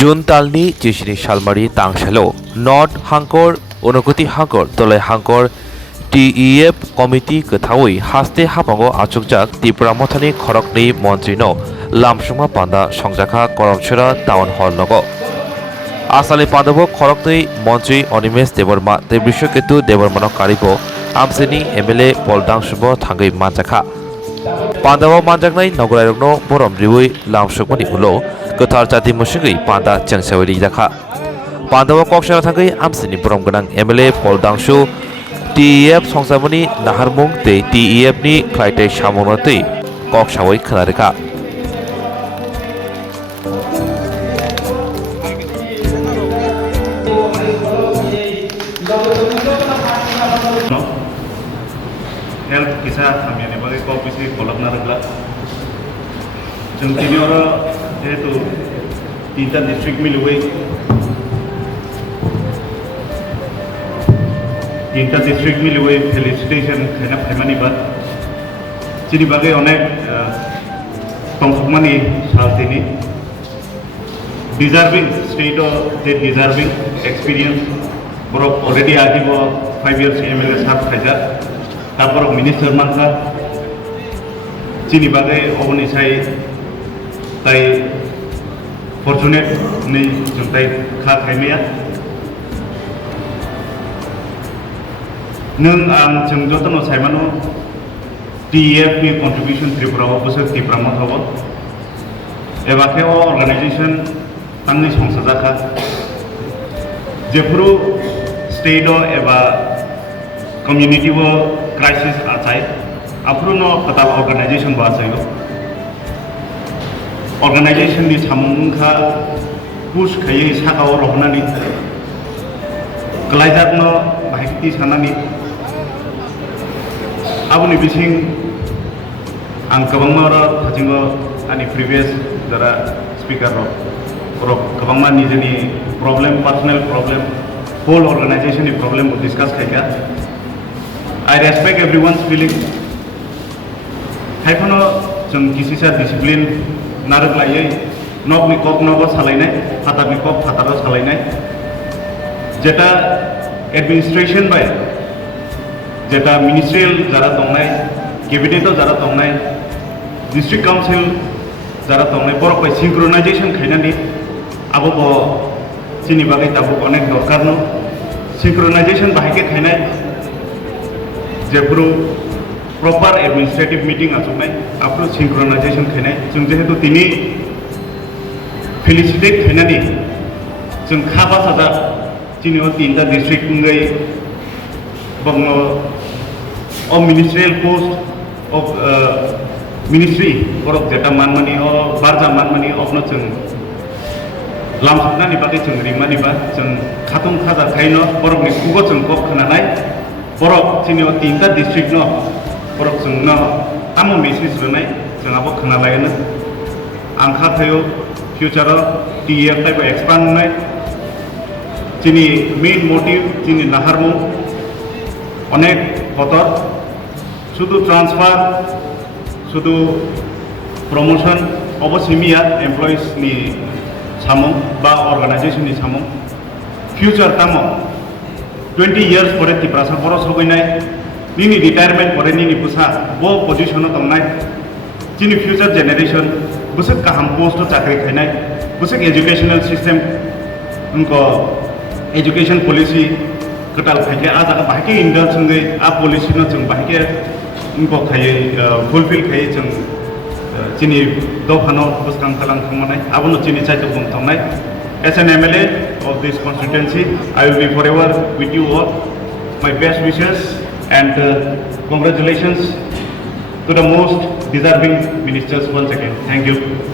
Jun talni jishini salmari tangsalo North Hangkor Onogoti Hangkor Tolai Hangkor TEF Committee Kethawi Haste Hapango Achukjak Tipramothani Khorokni Montrino Lamsuma Panda Songjaka Koromchura Town Hall Nogo Asale Pandabo Khorokni Montri Onimes Deborma Debishoketu Debormano Karibo Amseni MLA Poldang Shubo Thangai Manjaka Pandabo Manjaknai Nogorairokno Borom Riwi Lamsukmani Ulo Gothar Jati Mushigi Panda Changsawari Jaka Pandabo Kokshara Thangai Amseni Borom Ganang MLA Poldangshu TEF Songsabani Naharmung Te TEF ni Klaite Shamonati Kokshawai Khanarika Health kisah kami ini bagi kopi kolak nariklah. Jengkini orang itu tinta district milui, felicitation kena kemani bat. Jadi bagi onek penghukuman saat ini deserving state of the deserving experience. Borok already agi bo 5 years MLA sab kajar. Tapor minister mangka cini bagai oboni sai tai fortunate ni juntai kha khaimea nung ang jengjotono saimano TEF ni contribution Tripura bosok Tripura mothabo ebake o organization tangni songsajaka jepuru state o eba community wo crisis acai, apro no katal organization bahasa itu. Organization di samungka push kaya saka orang ni, kelajar no bahiki sana ni. Abu ni bising angkabang mara hajingo ani previous dara speaker ro kabang man ni jadi problem personal problem whole organization ni problem discuss kaya. I respect everyone's feeling. Haifono jeng kisi sa disiplin narik lagi, nok ni kop nok salai nai, hatar ni kop hatar salai nai. Jeta administration by, jeta ministerial jara tong nai, cabinet jara tong nai, district council jara tong nai. Borok by synchronization kainan ni, abo bo sini bagai tabuk onek dorkar no, synchronization bahike kainai. Jepuru proper administrative meeting asumai, apro synchronization kene, jeng jehetu tini felicitate kene ni, jeng khaba sada cini o tinta district ngai, bangno o ministerial post of ministry korok jeta manmani o barja manmani opno jeng lamsukna ni pakai jeng rima ni ba, jeng khatung khaja kaino borok ni kugo jeng kop khananai. Borok sini o tinta district no, borok jeng no tamu message renai, jeng abo kena lain. Angka theo future TEF type expand nai. Sini main motive sini naharmu, onek kotor, sudu transfer, sudu promotion, obo simia employees ni samung, ba organization ni samung. Future tamu. 20 years pore tiprasa boros hoginai nini retirement pore nini pusa bo position tongnai chini future generation busuk kaham post chakri khainai busuk educational system unko education policy ketal khaike aja ka bahike india chungai a policy no chung bahike unko khai fulfill khai chung chini do phano buskang kalang thongnai abono chini chai to bum thongnai. As an MLA of this constituency, I will be forever with you all. My best wishes and congratulations to the most deserving ministers once again. Thank you.